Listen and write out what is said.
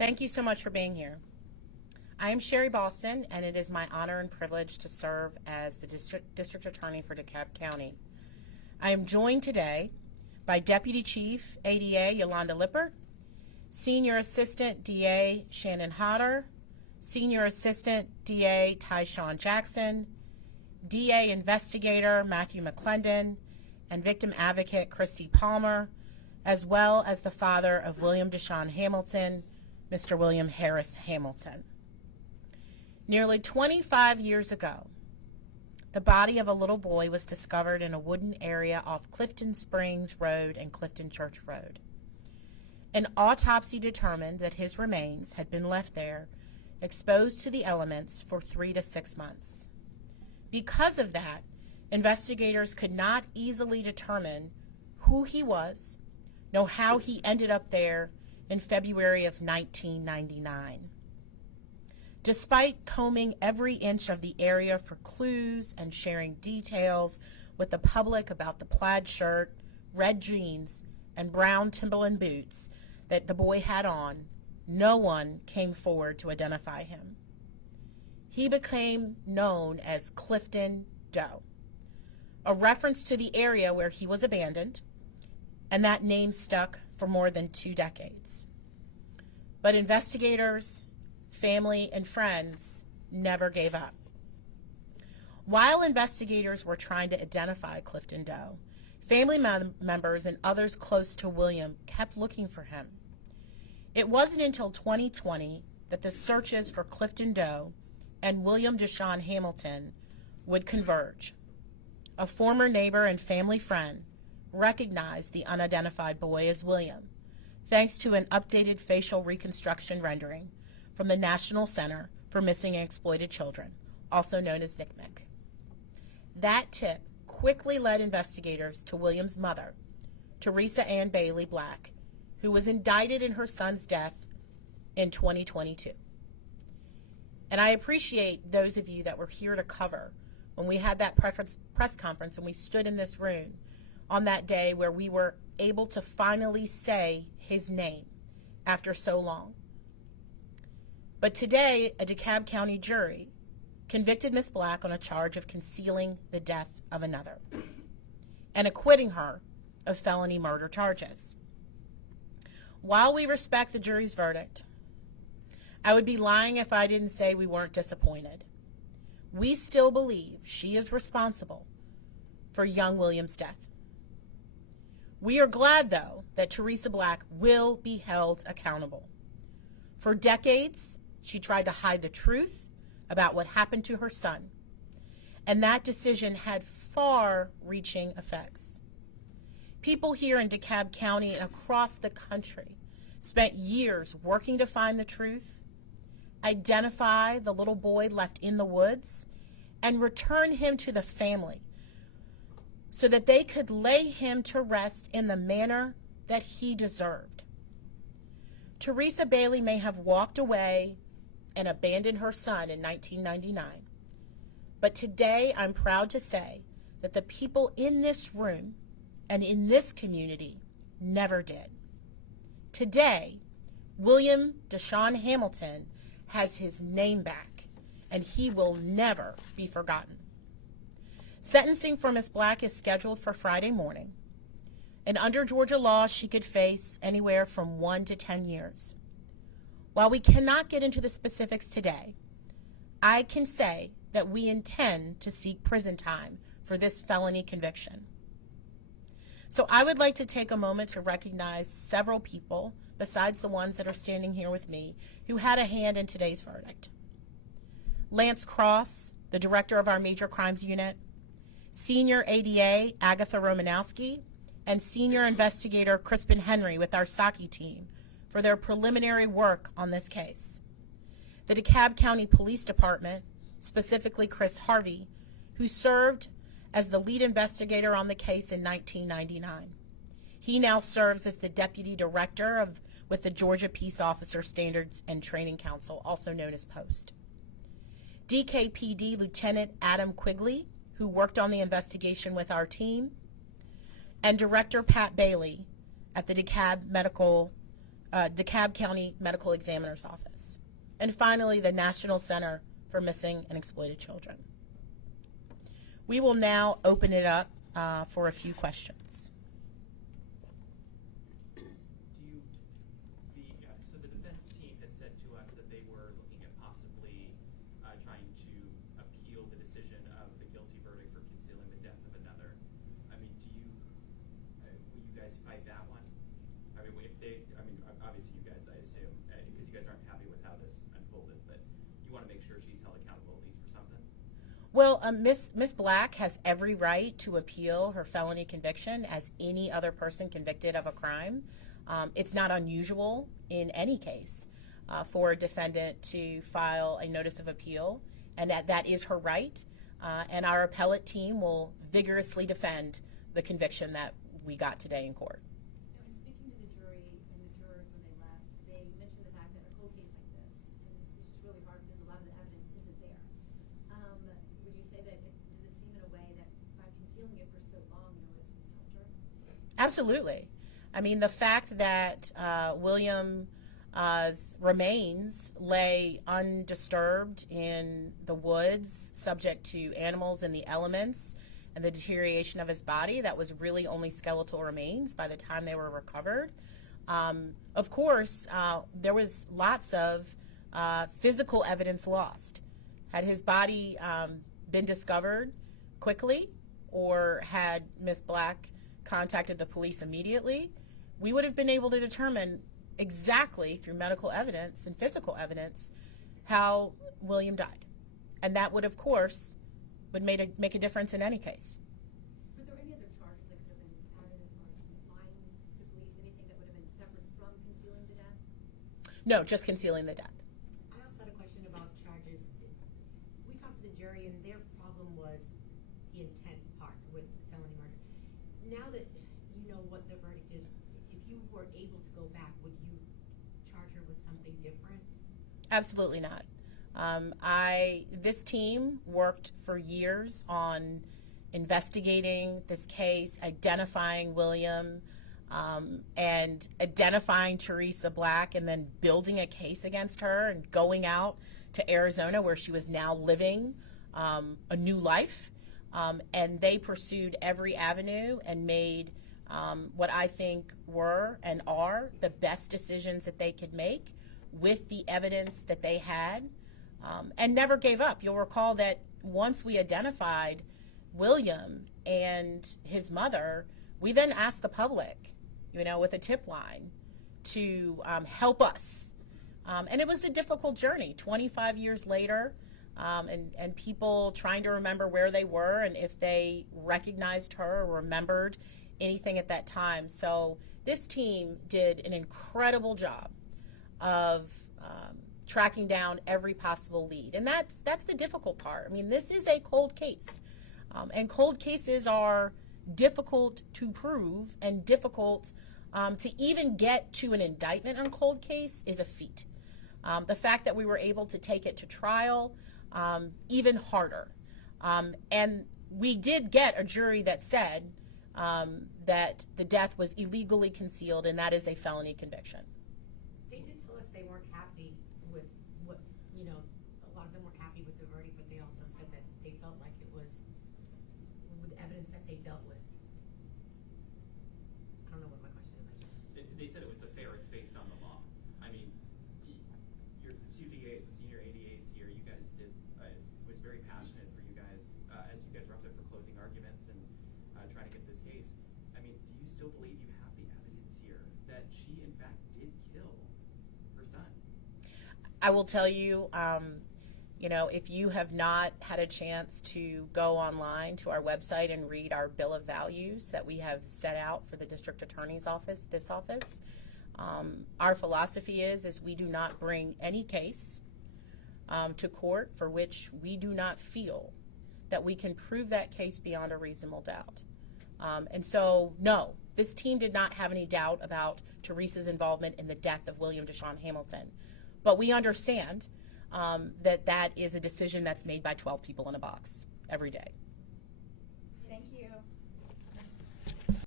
Thank you so much for being here. I am Sherry Boston, and it is my honor and privilege to serve as the District Attorney for DeKalb County. I am joined today by Deputy Chief ADA Yolanda Lippert, Senior Assistant DA Shannon Hodder, Senior Assistant DA Tyshawn Jackson, DA Investigator Matthew McClendon, and Victim Advocate Christy Palmer, as well as the father of William Deshaun Hamilton, Mr. William Harris Hamilton. Nearly 25 years ago, the body of a little boy was discovered in a wooded area off Clifton Springs Road and Clifton Church Road. An autopsy determined that his remains had been left there, exposed to the elements for 3 to 6 months. Because of that, investigators could not easily determine who he was, nor how he ended up there in February of 1999. Despite combing every inch of the area for clues and sharing details with the public about the plaid shirt, red jeans, and brown Timberland boots that the boy had on, no one came forward to identify him. He became known as Clifton Doe, a reference to the area where he was abandoned, and that name stuck for more than 2 decades. But investigators, family, and friends never gave up. While investigators were trying to identify Clifton Doe, family members and others close to William kept looking for him. It wasn't until 2020 that the searches for Clifton Doe and William Deshaun Hamilton would converge. A former neighbor and family friend recognized the unidentified boy as William, thanks to an updated facial reconstruction rendering from the National Center for Missing and Exploited Children, also known as NCMEC. That tip quickly led investigators to William's mother, Teresa Ann Black, who was indicted in her son's death in 2022. And I appreciate those of you that were here to cover when we had that press conference and we stood in this room on that day where we were able to finally say his name after so long. But today, a DeKalb County jury convicted Ms. Black on a charge of concealing the death of another and acquitting her of felony murder charges. While we respect the jury's verdict, I would be lying if I didn't say we weren't disappointed. We still believe she is responsible for young William's death. We are glad, though, that Teresa Black will be held accountable. For decades, she tried to hide the truth about what happened to her son, and that decision had far-reaching effects. People here in DeKalb County and across the country spent years working to find the truth, identify the little boy left in the woods, and return him to the family so that they could lay him to rest in the manner that he deserved. Teresa Bailey may have walked away and abandoned her son in 1999, but today I'm proud to say that the people in this room and in this community never did. Today, William Deshaun Hamilton has his name back, and he will never be forgotten. Sentencing for Ms. Black is scheduled for Friday morning, and under Georgia law, she could face anywhere from 1 to 10 years. While we cannot get into the specifics today, I can say that we intend to seek prison time for this felony conviction. So I would like to take a moment to recognize several people, besides the ones that are standing here with me, who had a hand in today's verdict. Lance Cross, the director of our Major Crimes Unit, Senior ADA Agatha Romanowski, and Senior Investigator Crispin Henry with our Saki team for their preliminary work on this case. The DeKalb County Police Department, specifically Chris Harvey, who served as the lead investigator on the case in 1999. He now serves as the Deputy Director with the Georgia Peace Officer Standards and Training Council, also known as POST. DKPD Lieutenant Adam Quigley, who worked on the investigation with our team, and Director Pat Bailey at the DeKalb Medical DeKalb County Medical Examiner's Office. And finally, the National Center for Missing and Exploited Children. We will now open it up for a few questions. So the defense team had said to us that they were looking at possibly trying to appeal the decision of the guilty verdict for concealing the death of another. I mean, will you guys fight that one? I mean, obviously you guys, I assume, because you guys aren't happy with how this unfolded, but you want to make sure she's held accountable at least for something? Well, Miss Black has every right to appeal her felony conviction as any other person convicted of a crime. It's not unusual in any case for a defendant to file a notice of appeal, and that is her right. And our appellate team will vigorously defend the conviction that we got today in court. Now, in speaking to the jury and the jurors when they left, they mentioned the fact that a cold case like this, and it's just really hard because a lot of the evidence isn't there. Would you say that does it seem in a way that by concealing it for so long, it's helped her? Absolutely. I mean, the fact that William's remains lay undisturbed in the woods, subject to animals and the elements, and the deterioration of his body, that was really only skeletal remains by the time they were recovered. Of course, there was lots of physical evidence lost. Had his body been discovered quickly, or had Miss Black contacted the police immediately, we would have been able to determine exactly through medical evidence and physical evidence how William died. And that would, of course, make a difference in any case. Were there any other charges that could have been added as far as lying to police, anything that would have been separate from concealing the death? No, just concealing the death. I also had a question about charges. We talked to the jury, and their problem was the intent part with felony murder. Now that you know what the verdict is, if you were able to go back, would you charge her with something different? Absolutely not. This team worked for years on investigating this case, identifying William, and identifying Teresa Black, and then building a case against her and going out to Arizona, where she was now living a new life. And they pursued every avenue and made what I think were and are the best decisions that they could make with the evidence that they had, and never gave up. You'll recall that once we identified William and his mother, we then asked the public, with a tip line to help us. And it was a difficult journey, 25 years later, and people trying to remember where they were and if they recognized her or remembered anything at that time. So this team did an incredible job of tracking down every possible lead. And that's the difficult part. I mean, this is a cold case. And cold cases are difficult to prove, and difficult to even get to an indictment on a cold case is a feat. The fact that we were able to take it to trial, even harder. And we did get a jury that said that the death was illegally concealed, and that is a felony conviction. They did tell us they weren't happy with what, a lot of them weren't happy with the verdict, but they also said that they felt like it was with evidence that they dealt with. I don't know what my question is. They said it was the fairest based on the law. I mean, your two DAs, the senior ADAs here, you guys was very passionate for you guys as you guys were up there for closing arguments and trying to get this case. I mean, do you still believe you have the evidence here that she, in fact, did kill her son? I will tell you, if you have not had a chance to go online to our website and read our bill of values that we have set out for the district attorney's office, this office, our philosophy is we do not bring any case to court for which we do not feel that we can prove that case beyond a reasonable doubt. And so, no, this team did not have any doubt about Teresa's involvement in the death of William Deshaun Hamilton. But we understand that is a decision that's made by 12 people in a box every day.